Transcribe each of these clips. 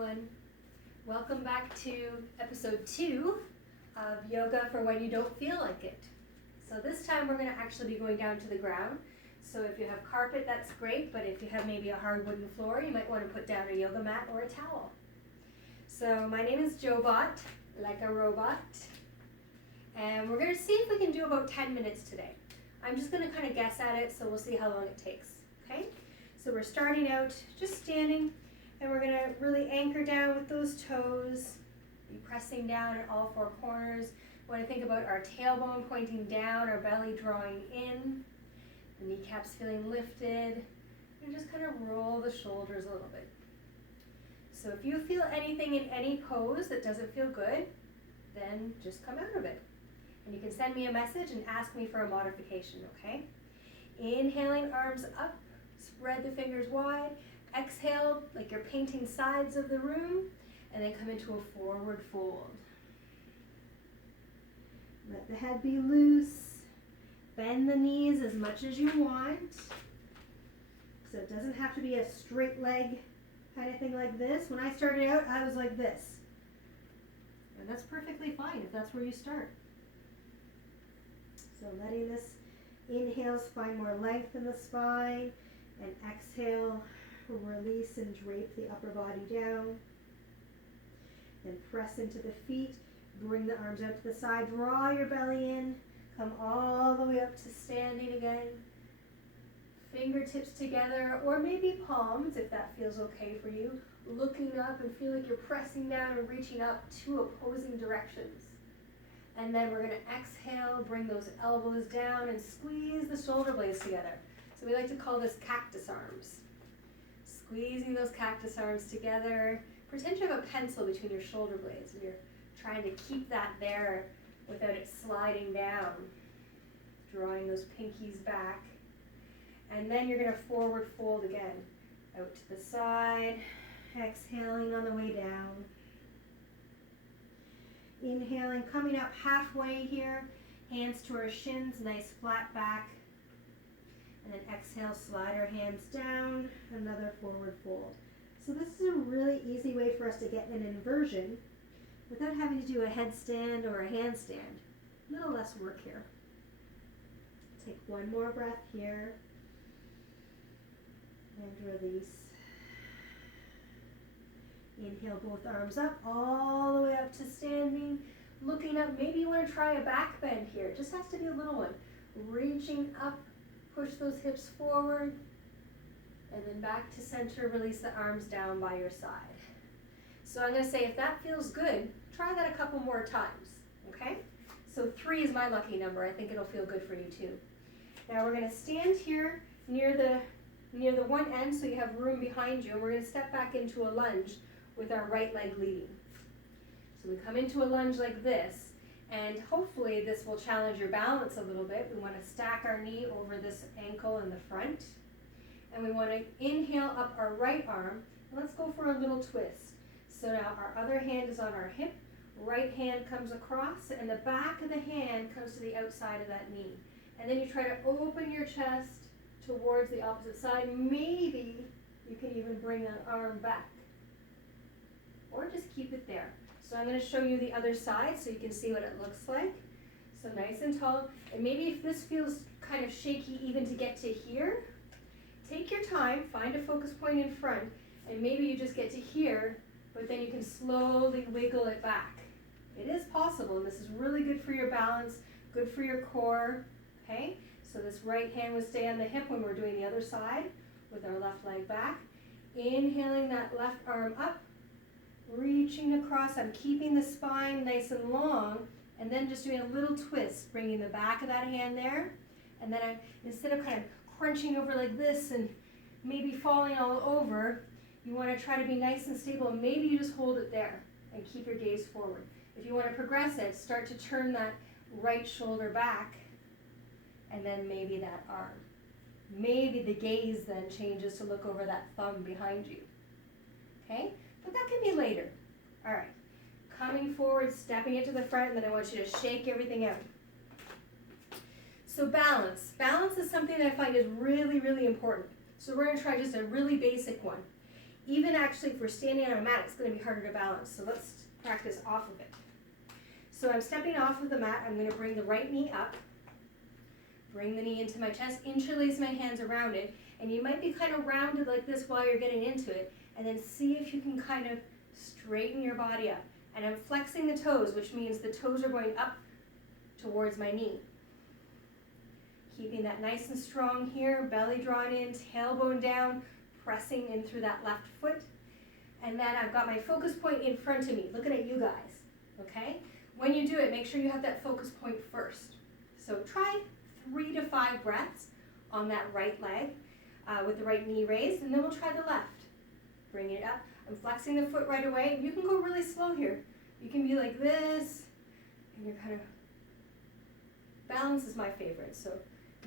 everyone. Welcome back to episode 2 of Yoga for When You Don't Feel Like It. So this time we're going to actually be going down to the ground. So if you have carpet, that's great, but if you have maybe a hard wooden floor, you might want to put down a yoga mat or a towel. So my name is Jobot, like a robot, and we're going to see if we can do about 10 minutes today. I'm just going to kind of guess at it, so we'll see how long it takes, okay? So we're starting out just standing, and we're going to really anchor down with those toes, be pressing down in all four corners. We want to think about our tailbone pointing down, our belly drawing in, the kneecaps feeling lifted, and just kind of roll the shoulders a little bit. So if you feel anything in any pose that doesn't feel good, then just come out of it. And you can send me a message and ask me for a modification, okay? Inhaling, arms up, spread the fingers wide. Exhale, like you're painting sides of the room, and then come into a forward fold. Let the head be loose. Bend the knees as much as you want. So it doesn't have to be a straight leg kind of thing like this. When I started out, I was like this. And that's perfectly fine if that's where you start. So letting this inhale find more length in the spine, and exhale, release and drape the upper body down. Then press into the feet, bring the arms out to the side, draw your belly in, come all the way up to standing again. Fingertips together, or maybe palms if that feels okay for you. Looking up and feel like you're pressing down and reaching up two opposing directions. And then we're going to exhale, bring those elbows down and squeeze the shoulder blades together. So we like to call this cactus arms. Squeezing those cactus arms together. Pretend you have a pencil between your shoulder blades and you're trying to keep that there without it sliding down. Drawing those pinkies back. And then you're going to forward fold again. Out to the side. Exhaling on the way down. Inhaling, coming up halfway here. Hands to our shins, nice flat back. And then exhale, slide our hands down, another forward fold. So this is a really easy way for us to get an inversion without having to do a headstand or a handstand. A little less work here. Take one more breath here. And release. Inhale both arms up, all the way up to standing. Looking up, maybe you want to try a back bend here. It just has to be a little one. Reaching up. Push those hips forward, and then back to center, release the arms down by your side. So I'm going to say if that feels good, try that a couple more times, okay? So 3 is my lucky number. I think it'll feel good for you too. Now we're going to stand here near the one end so you have room behind you, and we're going to step back into a lunge with our right leg leading. So we come into a lunge like this. And hopefully this will challenge your balance a little bit. We want to stack our knee over this ankle in the front. And we want to inhale up our right arm. And let's go for a little twist. So now our other hand is on our hip. Right hand comes across, and the back of the hand comes to the outside of that knee. And then you try to open your chest towards the opposite side. Maybe you can even bring an arm back. Or just keep it there. So I'm going to show you the other side so you can see what it looks like. So nice and tall. And maybe if this feels kind of shaky even to get to here, take your time, find a focus point in front, and maybe you just get to here, but then you can slowly wiggle it back. It is possible, and this is really good for your balance, good for your core, okay? So this right hand would stay on the hip when we're doing the other side with our left leg back. Inhaling that left arm up. Reaching across, I'm keeping the spine nice and long, and then just doing a little twist, bringing the back of that hand there, and then instead of kind of crunching over like this and maybe falling all over, you want to try to be nice and stable, and maybe you just hold it there and keep your gaze forward. If you want to progress it, start to turn that right shoulder back, and then maybe that arm. Maybe the gaze then changes to look over that thumb behind you, okay? But that can be later. All right, coming forward, stepping it to the front, and then I want you to shake everything out. So balance. Balance is something that I find is really, really important. So we're going to try just a really basic one. Even actually, if we're standing on a mat, it's going to be harder to balance. So let's practice off of it. So I'm stepping off of the mat. I'm going to bring the right knee up. Bring the knee into my chest. Interlace my hands around it. And you might be kind of rounded like this while you're getting into it. And then see if you can kind of straighten your body up. And I'm flexing the toes, which means the toes are going up towards my knee. Keeping that nice and strong here, belly drawn in, tailbone down, pressing in through that left foot. And then I've got my focus point in front of me, looking at you guys, okay? When you do it, make sure you have that focus point first. So try 3 to 5 breaths on that right leg with the right knee raised, and then we'll try the left. Bring it up. I'm flexing the foot right away. You can go really slow here. You can be like this, and you're kind of, balance is my favorite, so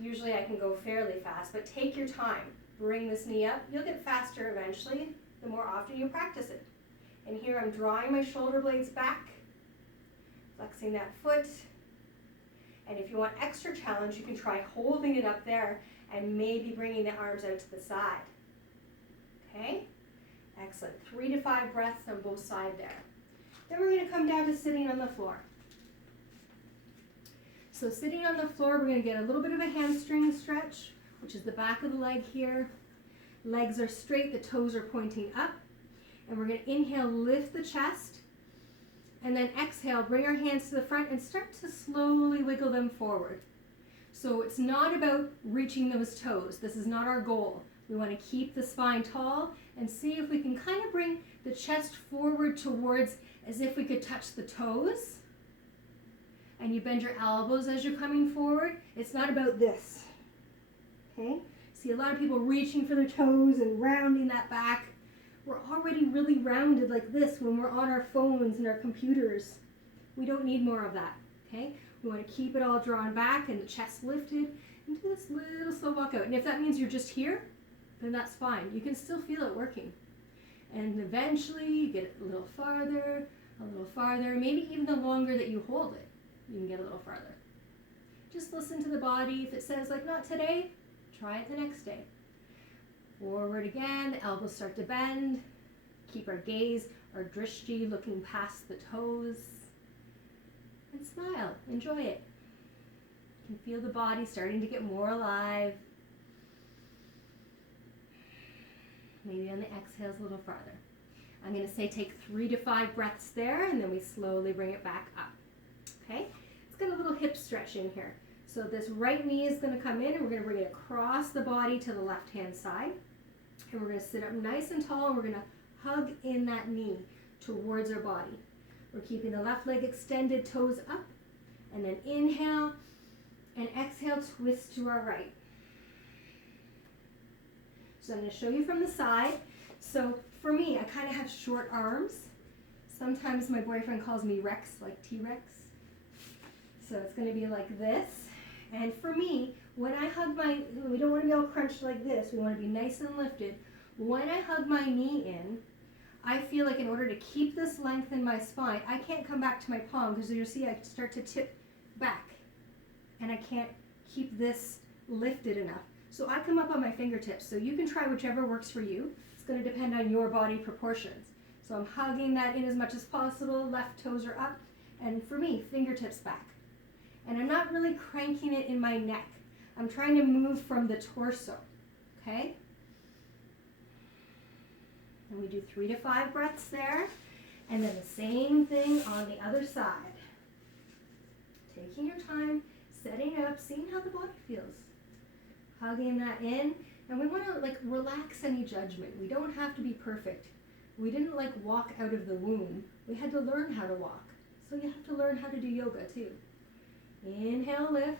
usually I can go fairly fast, but take your time. Bring this knee up. You'll get faster eventually, the more often you practice it. And here I'm drawing my shoulder blades back, flexing that foot. And if you want extra challenge, you can try holding it up there and maybe bringing the arms out to the side. Okay? Excellent. 3 to 5 breaths on both sides there. Then we're going to come down to sitting on the floor. So sitting on the floor, we're going to get a little bit of a hamstring stretch, which is the back of the leg here. Legs are straight, the toes are pointing up. And we're going to inhale, lift the chest. And then exhale, bring our hands to the front and start to slowly wiggle them forward. So it's not about reaching those toes. This is not our goal. We want to keep the spine tall and see if we can kind of bring the chest forward towards as if we could touch the toes. And you bend your elbows as you're coming forward. It's not about this. Okay? See a lot of people reaching for their toes and rounding that back. We're already really rounded like this when we're on our phones and our computers. We don't need more of that. Okay? We want to keep it all drawn back and the chest lifted and do this little slow walk out. And if that means you're just here, then that's fine. You can still feel it working. And eventually you get it a little farther, maybe even the longer that you hold it, you can get a little farther. Just listen to the body. If it says like not today, try it the next day. Forward again, the elbows start to bend. Keep our gaze, our drishti looking past the toes. And smile, enjoy it. You can feel the body starting to get more alive. Maybe on the exhales a little farther. I'm going to say take 3 to 5 breaths there, and then we slowly bring it back up. Okay? Let's get a little hip stretch in here. So this right knee is going to come in, and we're going to bring it across the body to the left-hand side. And we're going to sit up nice and tall, and we're going to hug in that knee towards our body. We're keeping the left leg extended, toes up, and then inhale, and exhale, twist to our right. So I'm going to show you from the side. So for me, I kind of have short arms. Sometimes my boyfriend calls me Rex, like T-Rex. So it's going to be like this. And for me, when I hug we don't want to be all crunched like this. We want to be nice and lifted. When I hug my knee in, I feel like in order to keep this length in my spine, I can't come back to my palm because you'll see I start to tip back. And I can't keep this lifted enough. So I come up on my fingertips. So you can try whichever works for you. It's going to depend on your body proportions. So I'm hugging that in as much as possible. Left toes are up. And for me, fingertips back. And I'm not really cranking it in my neck. I'm trying to move from the torso. Okay? And we do 3 to 5 breaths there. And then the same thing on the other side. Taking your time, setting it up, seeing how the body feels. Hugging that in. And we want to relax any judgment. We don't have to be perfect. We didn't walk out of the womb. We had to learn how to walk. So you have to learn how to do yoga too. Inhale, lift.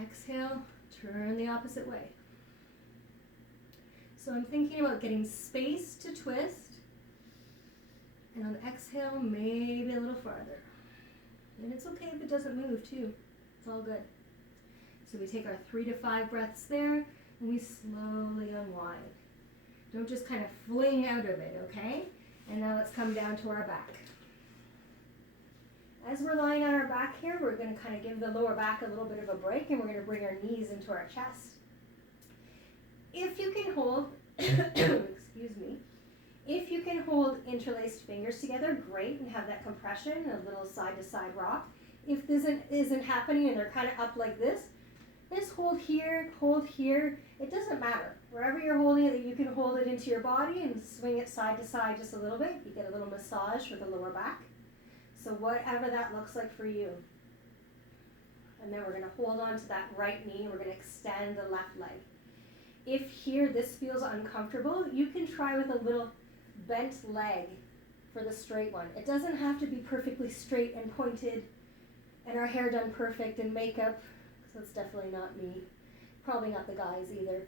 Exhale, turn the opposite way. So I'm thinking about getting space to twist. And on the exhale, maybe a little farther. And it's okay if it doesn't move too. It's all good. So we take our 3 to 5 breaths there, and we slowly unwind. Don't just kind of fling out of it, okay? And now let's come down to our back. As we're lying on our back here, we're going to kind of give the lower back a little bit of a break, and we're going to bring our knees into our chest. If you can hold, excuse me, If you can hold interlaced fingers together, great, and have that compression, a little side-to-side rock. If this isn't happening and they're kind of up like this, just hold here, hold here. It doesn't matter. Wherever you're holding it, you can hold it into your body and swing it side to side just a little bit. You get a little massage with the lower back. So whatever that looks like for you. And then we're going to hold on to that right knee. We're going to extend the left leg. If here this feels uncomfortable, you can try with a little bent leg for the straight one. It doesn't have to be perfectly straight and pointed and our hair done perfect and makeup. So it's definitely not me. Probably not the guys either.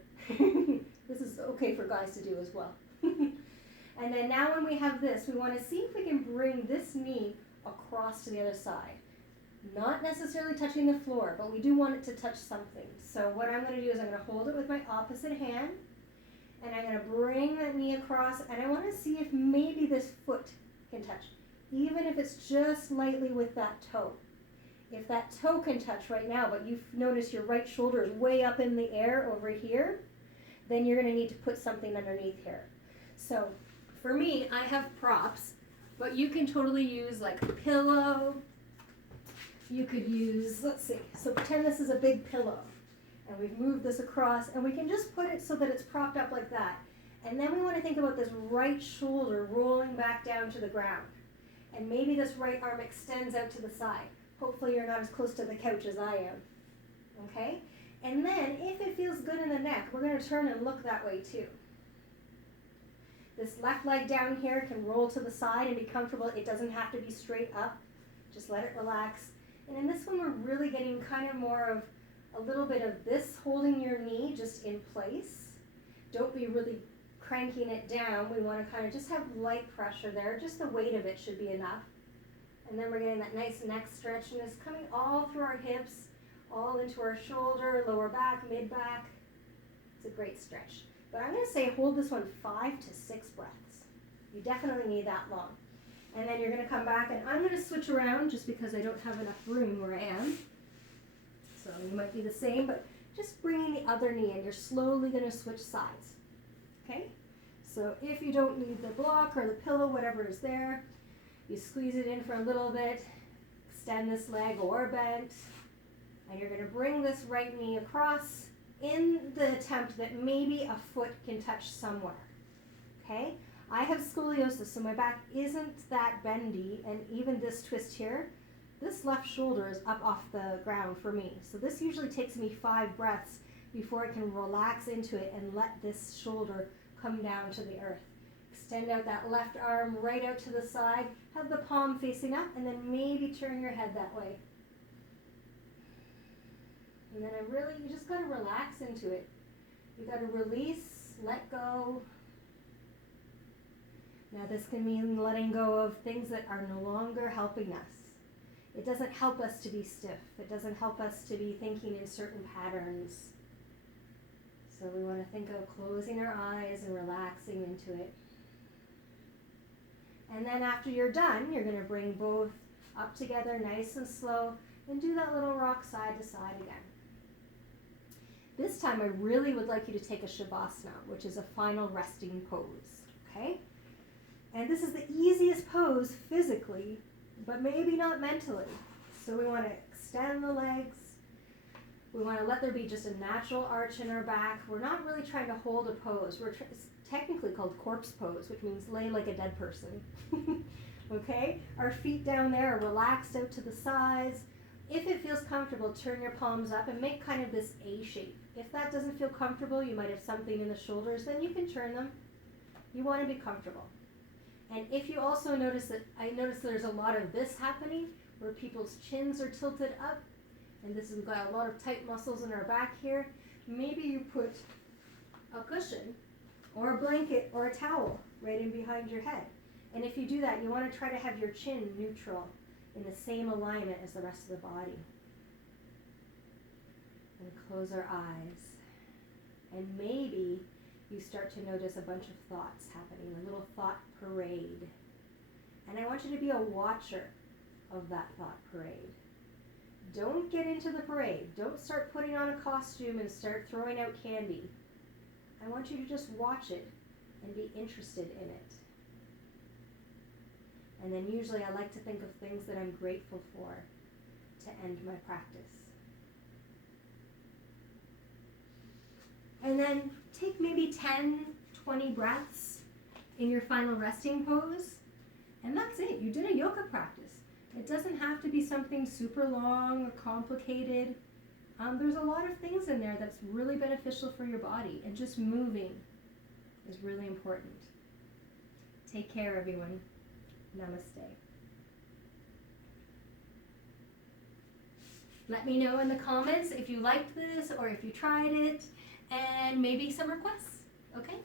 This is okay for guys to do as well. And then now when we have this, we want to see if we can bring this knee across to the other side. Not necessarily touching the floor, but we do want it to touch something. So what I'm going to do is I'm going to hold it with my opposite hand, and I'm going to bring that knee across, and I want to see if maybe this foot can touch, even if it's just lightly with that toe. If that toe can touch right now, but you've noticed your right shoulder is way up in the air over here, then you're going to need to put something underneath here. So for me, I have props, but you can totally use like a pillow. You could use, let's see, so pretend this is a big pillow, and we've moved this across, and we can just put it so that it's propped up like that. And then we want to think about this right shoulder rolling back down to the ground. And maybe this right arm extends out to the side. Hopefully you're not as close to the couch as I am, okay? And then if it feels good in the neck, we're going to turn and look that way too. This left leg down here can roll to the side and be comfortable. It doesn't have to be straight up. Just let it relax. And in this one, we're really getting kind of more of a little bit of this holding your knee just in place. Don't be really cranking it down. We want to kind of just have light pressure there. Just the weight of it should be enough. And then we're getting that nice neck stretch, and it's coming all through our hips, all into our shoulder, lower back, mid back. It's a great stretch. But I'm going to say hold this one 5 to 6 breaths. You definitely need that long. And then you're going to come back, and I'm going to switch around just because I don't have enough room where I am. So you might be the same, but just bringing the other knee in. You're slowly going to switch sides. Okay? So if you don't need the block or the pillow, whatever is there, you squeeze it in for a little bit, extend this leg or bent, and you're going to bring this right knee across in the attempt that maybe a foot can touch somewhere. Okay? I have scoliosis, so my back isn't that bendy, and even this twist here, this left shoulder is up off the ground for me. So this usually takes me 5 breaths before I can relax into it and let this shoulder come down to the earth. Extend out that left arm right out to the side, have the palm facing up, and then maybe turn your head that way. And then you just got to relax into it. You got to release, let go. Now this can mean letting go of things that are no longer helping us. It doesn't help us to be stiff. It doesn't help us to be thinking in certain patterns. So we want to think of closing our eyes and relaxing into it. And then after you're done, you're going to bring both up together nice and slow and do that little rock side to side again. This time I really would like you to take a Shavasana, which is a final resting pose, okay? And this is the easiest pose physically, but maybe not mentally. So we want to extend the legs. We want to let there be just a natural arch in our back. We're not really trying to hold a pose. It's technically called corpse pose, which means lay like a dead person. Okay? Our feet down there are relaxed out to the sides. If it feels comfortable, turn your palms up and make kind of this A shape. If that doesn't feel comfortable, you might have something in the shoulders, then you can turn them. You want to be comfortable. And if you also notice that, I notice there's a lot of this happening, where people's chins are tilted up, and we've got a lot of tight muscles in our back here. Maybe you put a cushion or a blanket or a towel right in behind your head. And if you do that, you want to try to have your chin neutral in the same alignment as the rest of the body. And close our eyes. And maybe you start to notice a bunch of thoughts happening, a little thought parade. And I want you to be a watcher of that thought parade. Don't get into the parade. Don't start putting on a costume and start throwing out candy. I want you to just watch it and be interested in it. And then usually I like to think of things that I'm grateful for to end my practice. And then take maybe 10, 20 breaths in your final resting pose. And that's it. You did a yoga practice. It doesn't have to be something super long or complicated. There's a lot of things in there that's really beneficial for your body. And just moving is really important. Take care, everyone. Namaste. Let me know in the comments if you liked this or if you tried it, and maybe some requests, okay?